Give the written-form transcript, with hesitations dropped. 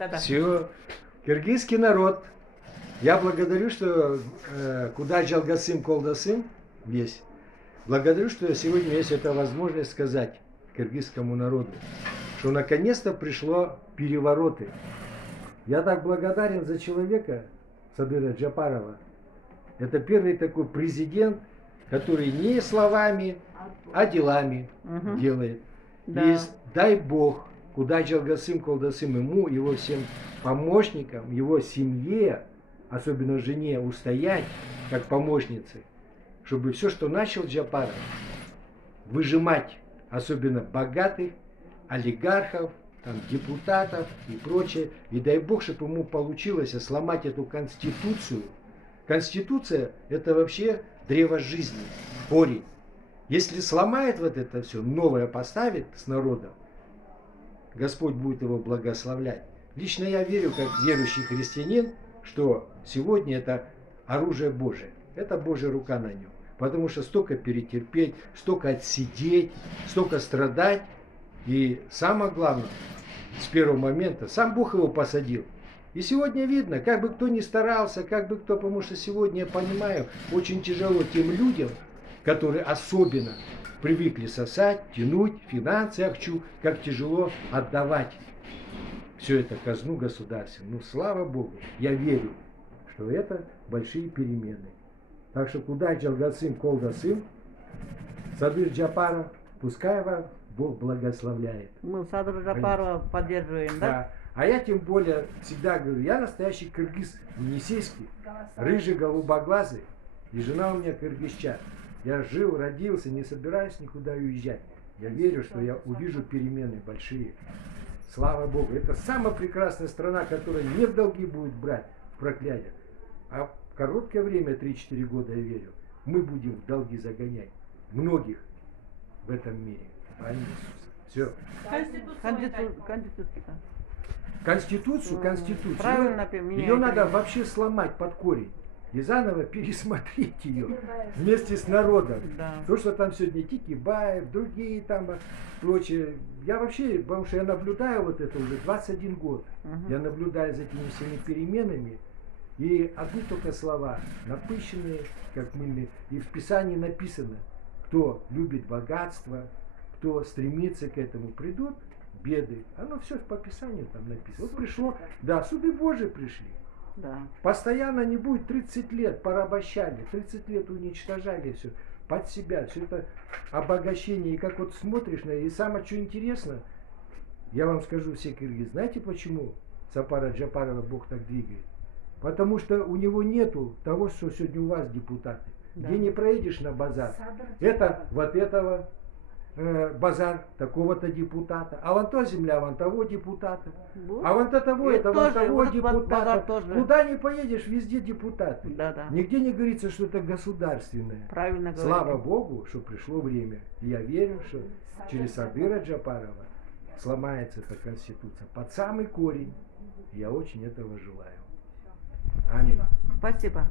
Да-да. Все. Киргизский народ. Я благодарю, что куда Джалгасым Колдасым есть. Благодарю, что сегодня есть эта возможность сказать киргизскому народу, что наконец-то пришло перевороты. Я так благодарен за человека, Садыра Джапарова. Это первый такой президент, который не словами, а делами делает. Да. И дай Бог, куда Джалгасым Колдасым ему, его всем помощникам, его семье, особенно жене, устоять как помощнице, чтобы все, что начал Джапаров, выжимать, особенно богатых, олигархов, там, депутатов и прочее. И дай Бог, чтобы ему получилось сломать эту конституцию. Конституция – это вообще древо жизни, корень. Если сломает вот это все, новое поставит с народом, Господь будет его благословлять. Лично я верю, как верующий христианин, что сегодня это оружие Божие. Это Божья рука на нем. Потому что столько перетерпеть, столько отсидеть, столько страдать. И самое главное, с первого момента, сам Бог его посадил. И сегодня видно, как бы кто ни старался, как бы кто, потому что сегодня, я понимаю, очень тяжело тем людям, которые особенно привыкли сосать, тянуть, финансы ахчу, как тяжело отдавать все это казну государственную. Ну, слава Богу, я верю, что это большие перемены. Так что куда Джалгасым Колдасым, Садыр Джапаров, пускай вас Бог благословляет. Мы Садыра Джапарова поддерживаем, да? Да. А я тем более всегда говорю, я настоящий кыргыз, енисейский, рыжий, голубоглазый, и жена у меня кыргызчан. Я жил, родился, не собираюсь никуда уезжать. Я верю, что я увижу перемены большие. Слава Богу. Это самая прекрасная страна, которая не в долги будет брать, в проклятие. А в короткое время, 3-4 года, я верю, мы будем в долги загонять многих в этом мире. Во имя Иисуса. Все. Конституция. Конституцию. Правильно, Ее надо вообще сломать под корень. И заново пересмотреть ее вместе с народом. Да. То, что там сегодня Тикибаев, другие там прочее. Я вообще, потому что я наблюдаю вот это уже 21 год. Я наблюдаю за этими всеми переменами. И одни только слова, напыщенные, как мыльные. И в Писании написано, кто любит богатство, кто стремится к этому, придут беды. Оно все по Писанию там написано. Вот пришло, да, суды Божии пришли. Да. Постоянно не будет 30 лет порабощали, 30 лет уничтожали все под себя, все это обогащение. И как вот смотришь на, и самое что интересно, я вам скажу, все киргизы, знаете почему Сапара Джапарова Бог так двигает? Потому что у него нету того, что сегодня у вас депутаты. Да. Где не проедешь на базар, это вот этого базар такого-то депутата, а вон то земля вон того депутата, Вот. а вон то того, И это вон тоже, того вот базар депутата. тоже. Куда не поедешь, везде депутаты. Да. Нигде не говорится, что это государственное. Правильно говорите. Слава Богу, что пришло время. И я верю, что через Садыра Джапарова сломается эта конституция под самый корень. Я очень этого желаю. Аминь. Спасибо.